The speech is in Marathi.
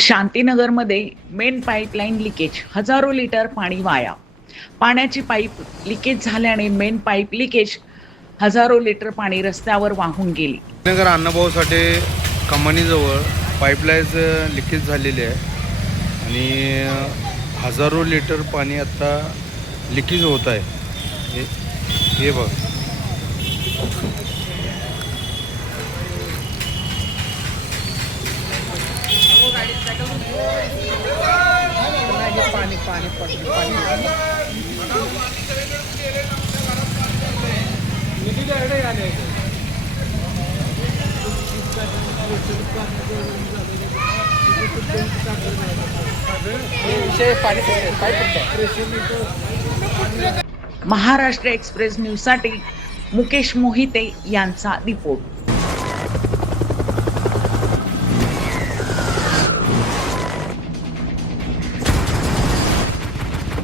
शांतीनगरमध्ये मेन पाईपलाईन लिकेज, हजारो लिटर पाणी वाया. पाण्याची पाईप लिकेज झाल्याने मेन पाईप लिकेज, हजारो लिटर पाणी रस्त्यावर वाहून गेली. नगर अण्णाभाऊ साठे कमानीजवळ पाईपलाईन लिकेज झालेली आहे आणि हजारो लिटर पाणी आता लिकेज होत आहे. हे बघ. महाराष्ट्र एक्सप्रेस न्यूजसाठी मुकेश मोहिते यांचा रिपोर्ट.